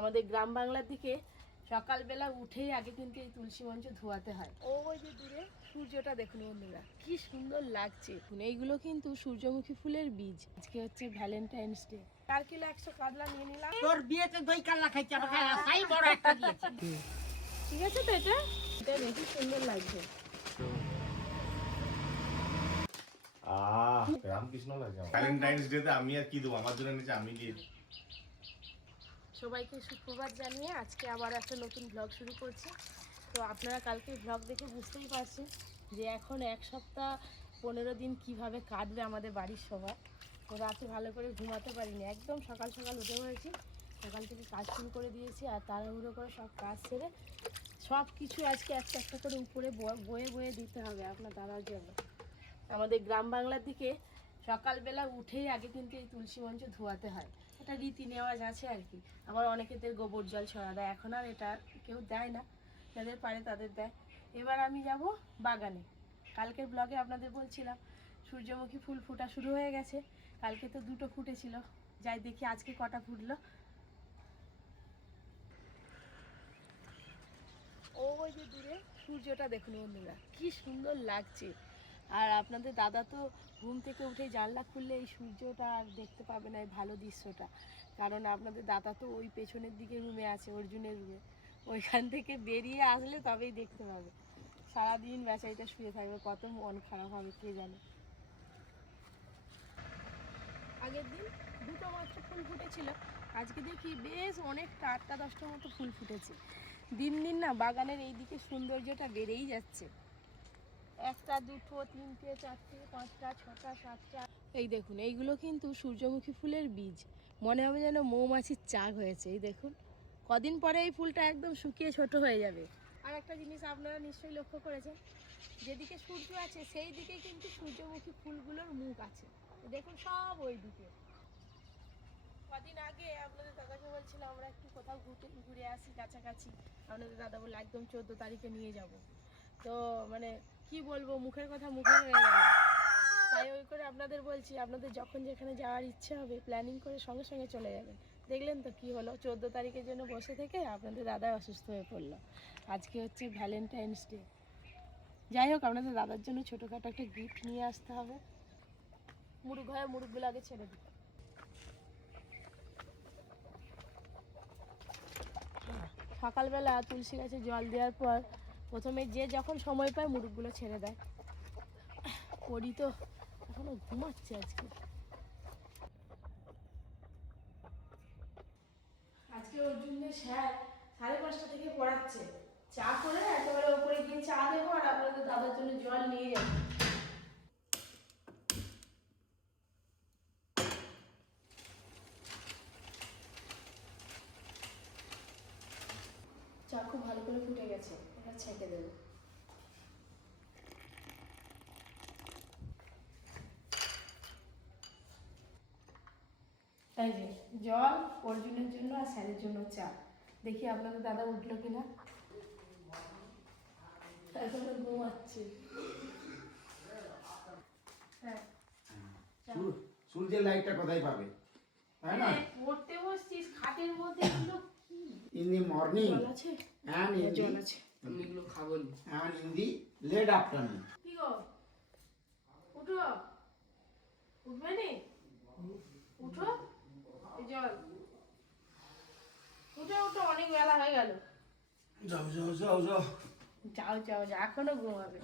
আমাদের গ্রাম বাংলার দিকে সকালবেলা উঠেই আগে কিন্তু এই তুলসী মঞ্চ ধোয়াতে হয়। ওই যে দূরে সূর্যটা দেখুন বন্ধুরা, কি সুন্দর লাগছে। এইগুলো কিন্তু সূর্যমুখী ফুলের বীজ। আজকে হচ্ছে ভ্যালেন্টাইন্স ডে। 4 কিলো 100 কাতলা নিয়ে নিলাম। তোর বিয়েতে দই কাতলা খাইতে আমাকে রাস্তাই বড় একটা দিয়েছে। ঠিক আছে তো, এটা বেশি সুন্দর লাগছে। রামকৃষ্ণ লাগছে। ভ্যালেন্টাইন্স ডে তে আমি আর কি দেবো, আমার জন্য নিচে আমি দিয়ে। সবাইকে সুপ্রভাত জানিয়ে আজকে আবার একটা নতুন ব্লগ শুরু করছি। তো আপনারা কালকে ব্লগ দেখে বুঝতেই পারছেন যে এখন 1 সপ্তাহ 15 দিন কিভাবে কাটবে আমাদের বাড়ির সবাই। তো রাতে ভালো করে ঘুমাতে পারিনি, একদম সকাল সকাল উঠে পড়েছি। সকাল থেকে কাজ শুরু করে দিয়েছি আর তাড়াহুড়ো করে সব কাজ ছেড়ে সব কিছু আজকে একটা একটা করে উপরে বয়ে বয়ে দিতে হবে আপনার দাদার জন্য। আমাদের গ্রাম বাংলার দিকে সকালবেলা উঠেই আগে কিন্তু এই তুলসী মঞ্চ ধোয়াতে হয়, এটা রীতি নেওয়াজ আছে আর কি। আবার অনেকেদের গোবর জল ছড়া দেয়, এখন আর এটা কেউ দেয় না, যাদের পারে তাদের দেয়। এবার আমি যাব বাগানে। কালকের ব্লগে আপনাদের বলছিলাম সূর্যমুখী ফুল ফোটা শুরু হয়ে গেছে। কালকে তো 2টো ফুটেছিল, যাই দেখি আজকে কটা ফুটলো। ওই যে দূরে সূর্যটা দেখুন বন্ধুরা, কি সুন্দর লাগছে। আর আপনাদের দাদা তো ঘুম থেকে উঠে জানলা খুললে এই সূর্যটা আর দেখতে পাবে না, এই ভালো দৃশ্যটা। কারণ আপনাদের দাদা তো ওই পেছনের দিকে রুমে আছে, অর্জুনের রুমে। ওইখান থেকে বেরিয়ে আসলে তবেই দেখতে পাবে। সারাদিন বেচারিটা শুয়ে থাকবে, কত মন খারাপ হবে কে জানে। আগের দিন 2টো মাত্র ফুল ফুটেছিল, আজকে দেখি বেশ অনেকটা 8টা 10টার মতো ফুল ফুটেছে। দিন দিন না বাগানের এই দিকে সৌন্দর্যটা বেড়েই যাচ্ছে। 1টা 2টো 3টে 4টে 5টা 6টা 7টা। এই দেখুন, এইগুলো কিন্তু সূর্যমুখী ফুলের বীজ। মনে হবে যেন মৌমাছির চাক হয়েছে। এই দেখুন, কদিন পরে এই ফুলটা একদম শুকিয়ে ছোট হয়ে যাবে। আর একটা জিনিস আপনারা নিশ্চয়ই লক্ষ্য করেছেন, যেদিকে সূর্য আছে সেই দিকে কিন্তু সূর্যমুখী ফুলগুলোর মুখ আছে। দেখুন সব ওই দিকে। কদিন আগে আপনাদের দাদাকে বলছিলাম আমরা একটু কোথাও ঘুরে আসি কাছাকাছি। আপনাদের দাদা বললো একদম 14 তারিখে নিয়ে যাব। তো মানে কি বলবো, মুখের কথা মুখে হয়ে গেল। তাই ওই করে আপনাদের বলছি, আপনাদের যখন যেখানে যাওয়ার ইচ্ছে হবে প্ল্যানিং করে সঙ্গে সঙ্গে চলে যাবেন। দেখলেন তো কি হলো, 14 তারিখের জন্য বসে থেকে আপনাদের দাদা অসুস্থ হয়ে পড়লো। আজকে হচ্ছে ভ্যালেন্টাইন্স ডে। যাই হোক, আপনাদের দাদার জন্য ছোটোখাটো একটা গিফট নিয়ে আসতে হবে। মুরগ হয়, মুরগগুলো আগে ছেড়ে দিই। সকালবেলা তুলসী গাছে জল দেওয়ার পর প্রথমে যে যখন সময় পায় মুরগগুলো ছেড়ে দেয়। পড়ি তো এখনো ঘুমাচ্ছে আজকে। আজকে অর্জুনের স্যার 5:30 থেকে পড়াচ্ছে। চা করে একেবারে ওপরে গিয়ে চা দেবো আর আপনাদের দাদার জন্য জল নিয়ে যাবো। চা খুব ভালো করে ফুটে গেছে, এটা ছেঁকে দেবো। এই যে জল অর্জুনের জন্য আর স্যারের জন্য চা। দেখি আপনাদের দাদা উঠলো কিনা, এখনো ঘুমাচ্ছে। হ্যাঁ, সূর্যের লাইটটা কোথায় পাবে, তাই না? পড়তে বসছিস খাটের মধ্যে, এগুলো কি? ইন দি মর্নিং জল আছে? and in জল the আছে। আমি এগুলো খাবো না। and in the late afternoon. কি গো, উঠো, উঠবে নি? উঠো, এই জল উঠো উঠো, অনেক বেলা হয়ে গেল। যাও যাও যাও যাও। যাও যাও যাও, এখনো ঘুমাবে।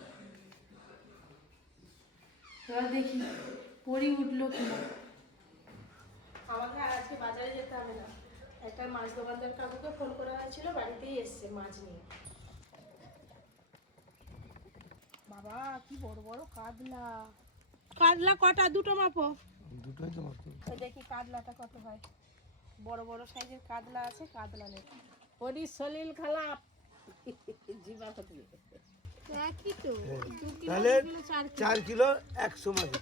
এবার দেখি পরি উঠলো কিনা। আমাকে আর আজকে বাজারে যেতে হবে না, একটা মাছ দোকানদার কাকুকে ফোন করা হয়েছিল, বাড়িতেই এসছে মাছ নিয়ে। বাবা কি বড় বড় কাতলা। কাতলা কটা? 2টো মাপো। দুটোই তো মাত্র। দেখি কাতলাটা কত হয়। বড় বড় সাইজের কাতলা আছে, কাতলা নেই। ওরি সলিল খালাপ জিবা কত একই তো। 2 কিলো তাহলে 4 4 কিলো 100 মাছ।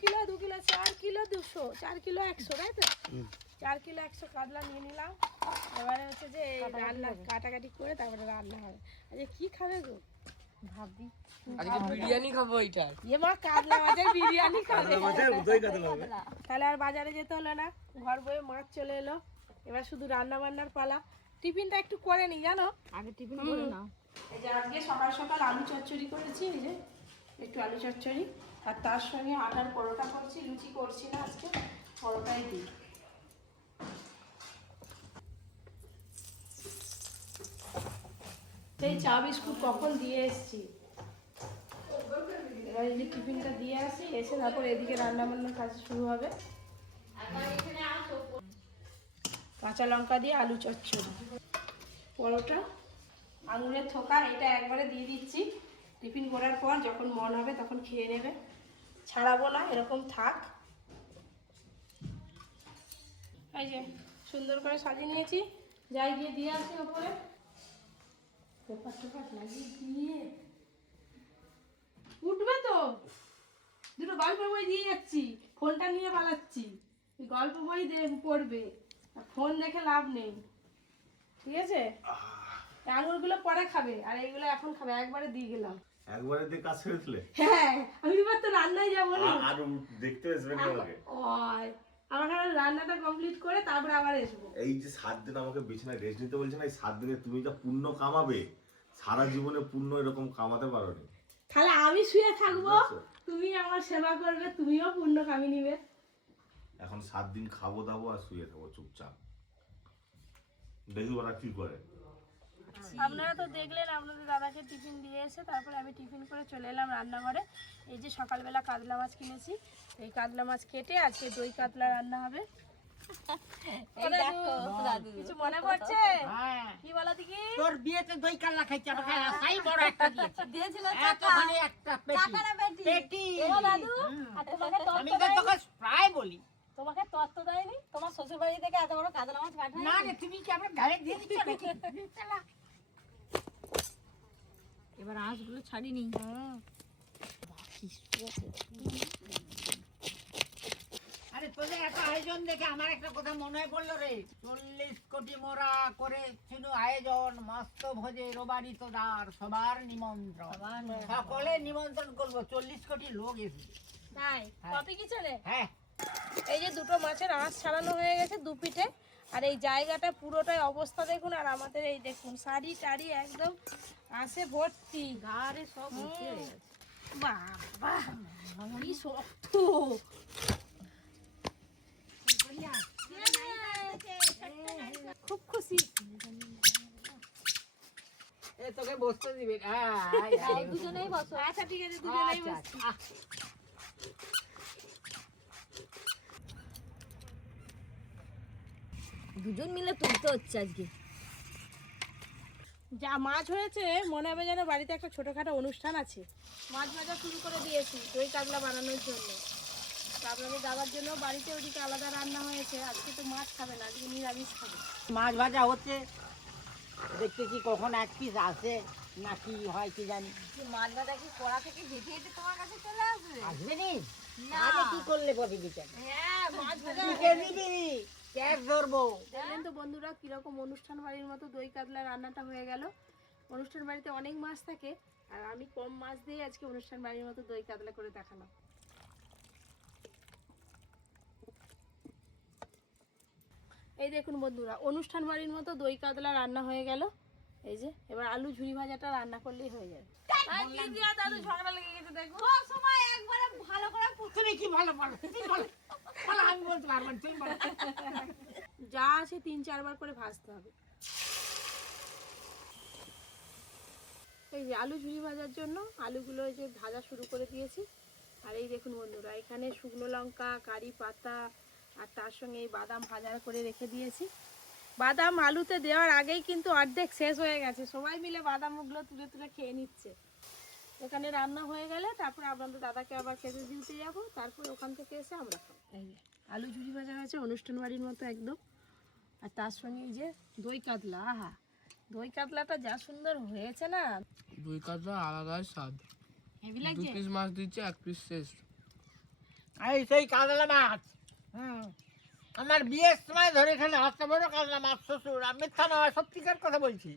কিলো 2 কিলো 4 কিলো 200, 4 কিলো 100, তাই তো? 4 কিলো 100 কাতলা নিয়ে নিলাম। এবারে হচ্ছে যে রান্না কাটাকাটি করে তারপরে রান্না হবে। আচ্ছা কি খাবে গো? ভাবি আজকে বিরিয়ানি খাবো এটা। এ মা, কাতলা মাছের বিরিয়ানি খাবে? মাছের দই কাতলা হবে। তাহলে আর বাজারে যেতে হলো না, ঘর বয়ে মাছ চলে এলো। এবার শুধু রান্না বান্নার পালা। টিফিনটা একটু করে নি জানো, আগে টিফিন করে নাও। এই যে আজকে সকাল সকাল আলু চচ্চড়ি করেছি, এই যে একটু আলু চচ্চড়ি, আর তার সঙ্গে আটার পরোটা করছি, লুচি করছি না আজকে, পরোটাই দিই। সেই চা বিস্কুট কখন দিয়ে এসছি, এবার এই যে টিফিনটা দিয়ে আসি, এসে তারপর এদিকে রান্না বান্নার কাজ শুরু হবে। কাঁচা লঙ্কা দিয়ে আলু চচ্চড়ি, পরোটা, আঙুরের থোকা, এটা একবারে দিয়ে দিচ্ছি। টিফিন করার পর যখন মন হবে তখন খেয়ে নেবে, ছাড়াবো না, এরকম থাক। এই যে সুন্দর করে সাজিয়ে নিয়েছি, যাই গিয়ে দিয়ে আসি ওপরে, পেপার টেপার লাগিয়ে দিয়ে উঠবে তো। দুটো গল্পের বই দিয়ে যাচ্ছি, ফোনটা নিয়ে পালাচ্ছি, গল্প বই পড়বে, ফোন দেখে লাভ নেই, ঠিক আছে? আঙুরগুলো পরে খাবে আর এইগুলো এখন খাবে, একবারে দিয়ে গেলাম। একবারে দিয়ে কাজ ছেড়ে দিলে? হ্যাঁ, আমি এবার তো রান্নায় যাবো না। আর দেখতে আসবে না আমাকে? ওই আমার রান্নাটা কমপ্লিট করে তারপরে আবার আসবো। এই যে 7 দিন আমাকে বিছানায় রেস্ট নিতে বলছে না, এই 7 দিনে তুমি যা পুণ্য কামাবে, সারা জীবনে পুণ্য এরকম কামাতে পারোনি। তাহলে আমি শুয়ে থাকবো, তুমি আমার সেবা করবে, তুমিও পুণ্য কামি নিবে। এখন 7 দিন খাবো দাবো আর শুয়ে থাকবো চুপচাপ, দেখি ওরা কি করে। আপনারা তো দেখলেন আপনাদের দাদাকে টিফিন দিয়ে এসে তারপরে আমি টিফিন করে চলে এলাম রান্নাঘরে। এই যে সকালবেলা কাতলা মাছ কিনেছি, এই কাতলা মাছ কেটে আজকে দই কাতলা রান্না হবে। কিছু মনে পড়ছে? হ্যাঁ, কি বলো দেখি? তোর বিয়েতে দই কাল্লা খাইছি, আমাকে রাস্তাই বড় একটা দিয়েছে। দিয়েছিল এতখানি একটা পেটি। পেটি। আমি তো তোকে প্রায় বলি। তোমাকে তত্ত্ব দেয়নি? তোমার শ্বশুর বাড়ি থেকে এত বড় কাতলা মাছ পাঠায়? না রে, তুমি কি আমার গায়ে দিয়ে দিচ্ছ নাকি? চালা। এবার আঁশগুলো ছাড়িনি। আরে তোদের এত আয়োজন দেখে আমার একটা কথা মনে পড়লো রে। 40 কোটি মোরা করে ছিল আয়োজন, মস্ত ভোজে রবারি তোদার, সবার নিমন্ত্রণ, সকলে নিমন্ত্রণ করবো, 40 কোটি লোক এসেছে। তাই কপি কি চলে? হ্যাঁ, এই যে দুটো মাছের আঁশ ছাড়ানো হয়ে গেছে দু পিঠে, আর এই জায়গাটা পুরোটাই অবস্থা দেখুন, আর আমাদের এই দেখুন শাড়ি টাড়ি একদম আঁশে ভর্তি, ঘাড়ে সব ভর্তি হয়ে গেছে। বাবা কি শক্ত। খুব খুশি। এ তোকে বসতে দিবি। দুজনেই বসো। আচ্ছা ঠিক আছে, দুজনেই বসছি। দুজন মিলে তুলতে হচ্ছে আজকে। যা মাছ হয়েছে মনে হবে যেন বাড়িতে একটা ছোটখাটো অনুষ্ঠান আছে। মাছ ভাজা শুরু করে দিয়েছি দই কাতলা বানানোর জন্য। আপনাদের দাদার জন্য বাড়িতে ওদিকে আলাদা রান্না হয়েছে, আজকে তো মাছ খাবে না, আজকে নিরামিষ খাবে। মাছ ভাজা হচ্ছে, দেখতেছি কখন এক পিস আসে না কি হয় কি জানি। মাছ ভাজা কি কড়া থেকে হেঁটে হেঁটে তোমার কাছে চলে আসবে? আসবে নি? না। আগে কি করলে বলি বিচার? হ্যাঁ, মাছ ভাজা দিকে দিবি, ক্যাশ ধরবো। দেখলেন তো বন্ধুরা কিরকম অনুষ্ঠান বাড়ির মতো দই কাতলা রান্নাটা হয়ে গেল। অনুষ্ঠান বাড়িতে অনেক মাছ থাকে, আর আমি কম মাছ দিয়ে আজকে অনুষ্ঠান বাড়ির মতো দই কাতলা করে দেখালাম। এই দেখুন বন্ধুরা, অনুষ্ঠান বাড়ির মতো দই কাতলা রান্না হয়ে গেল। এই যে এবার আলু ঝুরি ভাজাটা রান্না করলেই হয়ে যাবে। দাদু ঝগড়া লেগে গেছে দেখো। সময় একবারে ভালো করে তুমি কি ভালো বলো, তুমি বলো। বলো, আমি বলতে পারবো না, তুমি বলো। যা আছে 3-4 বার করে ভাজতে হবে। এই যে আলু ঝুরি ভাজার জন্য আলুগুলো এই যে ভাজা শুরু করে দিয়েছি। আর এই দেখুন বন্ধুরা, এখানে শুকনো লঙ্কা, কারি পাতা, আর তার সঙ্গে এই বাদাম ভাজা করে রেখে দিয়েছি। বাদাম আলুতে দেওয়ার আগেই কিন্তু অর্ধেক শেষ হয়ে গেছে, সবাই মিলে বাদামগুলো তুলে তুলে খেয়ে নিচ্ছে। এখানে রান্না হয়ে গেলে তারপর আপনাদের দাদাকে আবার খেতে দিতে যাবো, তারপর ওখান থেকে এসে আমরা খাবো। এই যে আলু ঝুরি ভাজা হয়েছে অনুষ্ঠান বাড়ির মতো একদম, আর তার সঙ্গে এই যে দই কাতলা। আহা, দই কাতলাটা যা সুন্দর হয়েছে না, দই কাতলা আলাদাই স্বাদ। হেভি 2 লাগছে। পিস মাছ দিচ্ছে, 1 পিস শেষ। এই সেই কাতলা মাছ, আমার বিয়ের সময় ধরে খেলে হাতটা বড় কাতলা মাছ শ্বশুর, আমি মিথ্যা নয়, সত্যিকার কথা বলছি।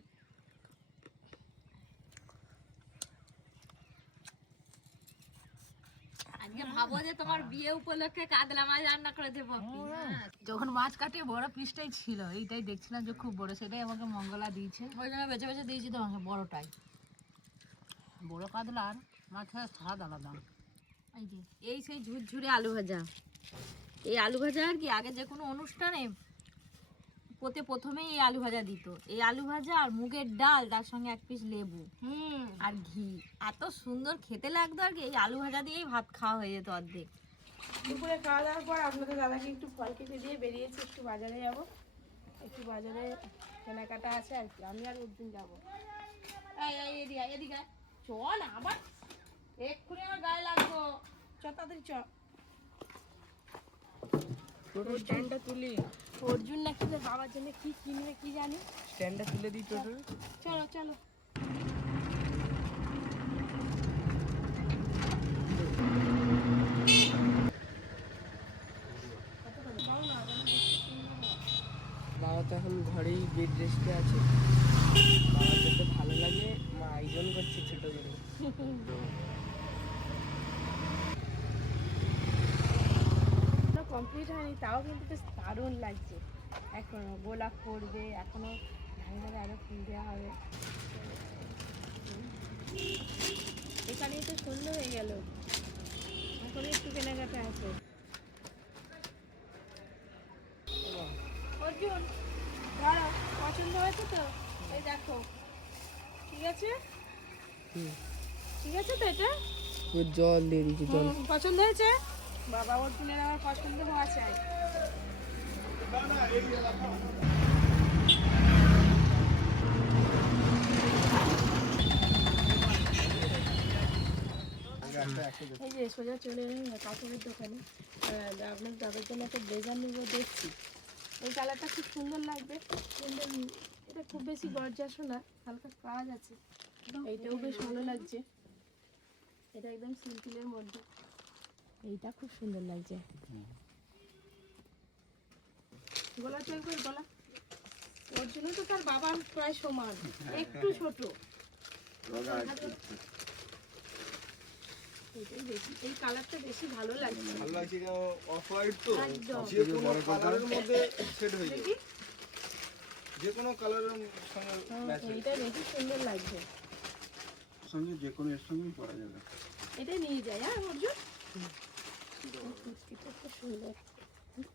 আজকে ভাবো যে তোমার বিয়ে উপলক্ষে কাতলা মাছ রান্না করে দেবো যখন মাছ কাটে বড় পিসটাই ছিল, এইটাই দেখছিলাম যে খুব বড়, সেটাই আমাকে মঙ্গলা দিয়েছে। ওই জন্য বেছে বেছে দিয়েছি তোমাকে বড়টাই। বড় কাতলা আর মাছের স্বাদ আলাদা। এই যে এই সেই ঝুরঝুরে আলু ভাজা, এই আলু ভাজা আর কি আগে যে কোনো অনুষ্ঠানে প্রথমেই এই আলু ভাজা দিত। এই আলু ভাজা আর মুগের ডাল, তার সঙ্গে এক পিস লেবু আর ঘি, এত সুন্দর খেতে লাগতো আর কি। এই আলু ভাজা দিয়েই ভাত খাওয়া হয়ে যেত অর্ধেক। দুপুরে খাওয়া দাওয়ার পর আপনাদের দাদাকে একটু ফল কেটে দিয়ে বেরিয়েছি, একটু বাজারে যাব, একটু বাজারে কেনাকাটা আছে আর কি। আমি আর অর্জুন যাবো। এদিকে এদিকে চ না, আবার এক্ষুনি আমার গায়ে লাগবো। চ তাড়াতাড়ি চ। টোটো স্ট্যান্ডটা তুলি, অর্জুন নাকি তোর বাবার জন্য কি কিনবে কি জানি। স্ট্যান্ডটা তুলে দিই টোটো। চলো চলো। বাবা তো এখন ঘরেই বেড রেস্টে আছে। বাবার যেতে ভালো লাগে, মা আয়োজন করছে ছোট করে। কমপ্লিট হয়নি, তাও কিন্তু বেশ দারুণ লাগছে। এখনো গোলাপ পড়বে, এখনো ধারে ধারে আরো ফুল দেওয়া হবে। এখানেই তো সন্ধ্যে হয়ে গেল, এখনো একটু কেনাকাটা আছে। অর্জুন দাঁড়াও, পছন্দ হয়েছে তো? এই দেখো, ঠিক আছে ঠিক আছে তো এটা? ওর জল দিয়ে দিচ্ছি, জল। পছন্দ হয়েছে? বাবা অর্জুনের আমার পছন্দ হওয়া চাই। এই যে সোজা চলে এলাম কাপড়ের দোকানে। আপনার দাদার জন্য একটা ব্লেজার নেবো, দেখছি এই কালারটা খুব সুন্দর লাগবে, কিন্তু এটা খুব বেশি গর্জাসও না, হালকা কাজ আছে। এইটাও বেশ ভালো লাগছে, এটা একদম সিম্পলের মধ্যে। এইটা খুব সুন্দর লাগছে। গলা তো একবার গলা, ওর জন্য তো তার বাবা প্রায় সমান, একটু ছোট। এটাই বেশি, এই কালারটা বেশি ভালো লাগছে। ভালো লাগছে কেন, অফ হোয়াইট তো একদম। যে কোনো কালারের মধ্যে সেট হয়ে যাবে, দেখি যে কোনো কালারের সঙ্গে ম্যাচ হয়ে এইটা বেশি সুন্দর লাগছে, সঙ্গে যে কোনো এর সঙ্গেই পরা যাবে। এটাই নিয়ে যাই। হ্যাঁ অর্জুন, কুর্তিটা খুব সুন্দর,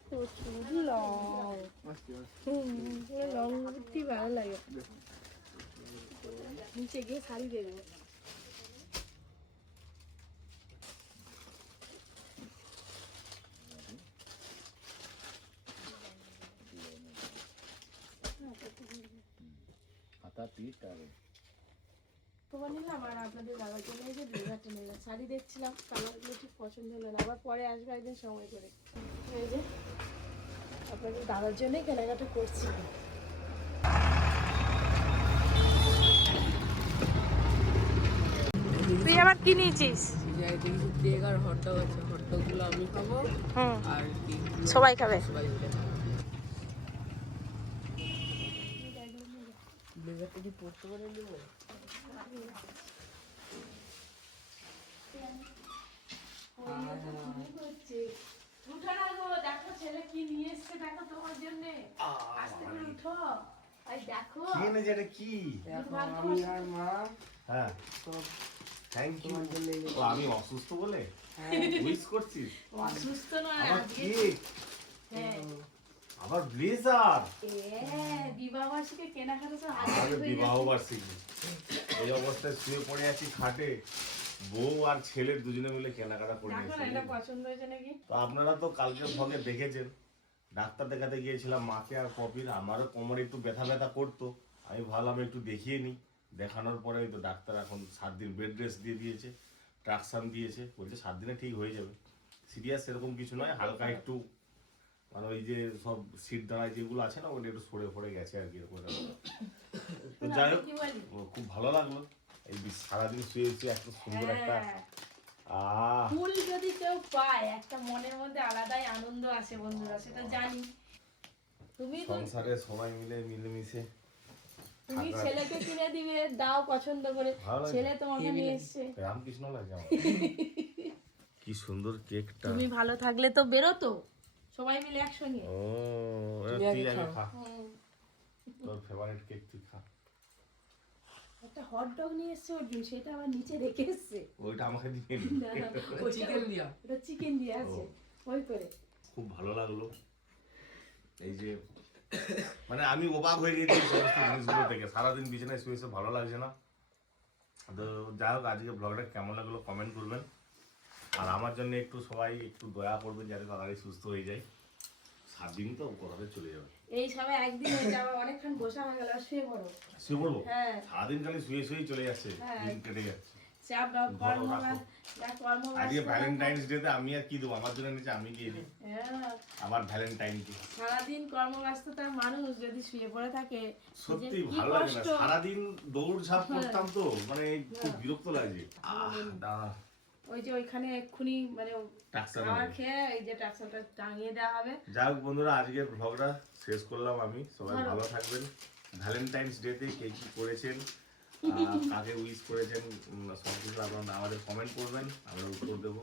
প্রচুর লং, পুরো লং কুর্তি ভালো লাগে। নিচে গিয়ে শাড়ি দেখবো। তোমার নিলাম আর আপনাদের দাদার জন্য এই যে ব্লেজারটা নিলাম। শাড়ি দেখছিলাম, কালারগুলো ঠিক পছন্দ হলো না, আবার পরে আসবে একদিন সময় করে। এই যে আপনাদের দাদার জন্যই কেনাকাটা করছি। তুই আবার কি নিয়েছিস? দেখেছি কেক আর হটডগ আছে, হটডগগুলো আমি খাবো আর কেকগুলো সবাই খাবে। সবাই মিলে খাবো। ব্লেজারটা কি পরতে পারে দেবো? উঠো না গো, দেখো ছেলে কি নিয়ে এসছে, দেখো তোমার জন্য। আস্তে করে উঠো, এই দেখো। কি এনেছে এটা? কি? দেখো আমি আর মা হ্যাঁ, সব থ্যাংক ইউ। তোমার জন্য এনেছি। ও, আমি অসুস্থ বলে উইশ করছিস? অসুস্থ নয় আবার আজকে। কেক, হ্যাঁ, আবার ব্লেজার। বিবাহ বার্ষিকী কেনাকাটা তো আমাদের আগে হয়ে বিবাহ গেছে। বার্ষিকী, এই অবস্থায় শুয়ে পড়ে আছি খাটে, বউ আর ছেলের দুজনে মিলে কেনাকাটা করে দেখো না নিয়েছি। এটা পছন্দ হয়েছে নাকি? তো আপনারা তো কালকে ভগে দেখেছেন, ডাক্তার দেখাতে গিয়েছিলাম মাকে আর কপির। আমারও কোমরে একটু ব্যথা ব্যথা করতো, আমি ভাবলাম একটু দেখিয়ে নিই। দেখানোর পরে তো ডাক্তার এখন 7 দিন বেড রেস্ট দিয়ে দিয়েছে, ট্রাকশান দিয়েছে, বলছে 7 দিনে ঠিক হয়ে যাবে। সিরিয়াস সেরকম কিছু নয়, হালকা একটু মানে ওই যে সব সিট দাঁড়ায় যেগুলো আছে না, ওটা একটু সরে পড়ে গেছে আর কি এরকম একটা ব্যাপার। তো যাই হোক, কি বলি? খুব ভালো লাগলো এই সারাদিন শুয়েছি, এত সুন্দর একটা হ্যাঁ, ফুল যদি কেউ পায়, একটা মনের মধ্যে আলাদাই আনন্দ আসে বন্ধুরা, সেটা জানি। তুমি তো সংসারে সবাই মিলে মিলেমিশে তুমি ছেলেকে কিনে দিবে, দাও পছন্দ করে, ভালো লাগে। ছেলে তোমাকে নিয়ে এসছে। রামকৃষ্ণ লাগে আমার। কি সুন্দর কেকটা। তুমি ভালো থাকলে তো বেরোতো সবাই মিলে একসঙ্গে। ও তুমি তুই আগে আগে খাও। খা, তোর ফেভারিট কেক তুই খা। একটা হট ডগ নিয়ে এসছে অর্জুন, সেটা আবার নিচে রেখে এসছে। ওইটা আমাকে দিয়ে নি। চিকেন দিয়া। ওটা চিকেন দিয়ে আছে ওই করে। খুব ভালো লাগলো এই যে, মানে আমি অবাক হয়ে গেছি এই সমস্ত জিনিসগুলো থেকে। সারাদিন বিছানায় শুয়ে শুয়ে ভালো লাগছে না। তো যাই হোক, আজকে ব্লগটা কেমন লাগলো কমেন্ট করবেন, আর আমার জন্য একটু সবাই একটু দয়া করবেন যাতে তাড়াতাড়ি সুস্থ হয়ে যায়। 7 দিন তো কথাতে চলে যাবে। এই সবাই একদিন হয়েছে, আবার অনেকক্ষণ বসা হয়ে গেল, শুয়ে পড়ো। শুয়ে পড়বো? হ্যাঁ। সারাদিন খালি শুয়ে শুয়েই চলে যাচ্ছে, হ্যাঁ। দিন কেটে যাচ্ছে। চাপ দাও, কর্ম কর্ম। আজকে ভ্যালেন্টাইন্স ডে তে আমি আর কি দেবো, আমার জন্য নিচে আমি দিয়ে দিই হ্যাঁ, আমার ভ্যালেন্টাইন ডে। সারাদিন কর্মব্যস্ততার মানুষ যদি শুয়ে পড়ে থাকে, সত্যি যে কি ভালো লাগে না, কষ্ট। সারাদিন দৌড়ঝাঁপ করতাম তো, মানে খুব বিরক্ত লাগছে। ওই যে ওইখানে এক্ষুনি মানে টাকসাল খাবার খেয়ে এই যে টাক্সলটা টাঙিয়ে দেওয়া হবে। যাই হোক বন্ধুরা, আজকের ভ্লগটা শেষ করলাম আমি। সবাই ভালো থাকবেন। ভ্যালেন্টাইন্স ডে তে কে কি করেছেন, কাকে উইশ করেছেন, সব কিছু আপনারা আমাদের কমেন্ট করবেন, আমরা উত্তর দেবো।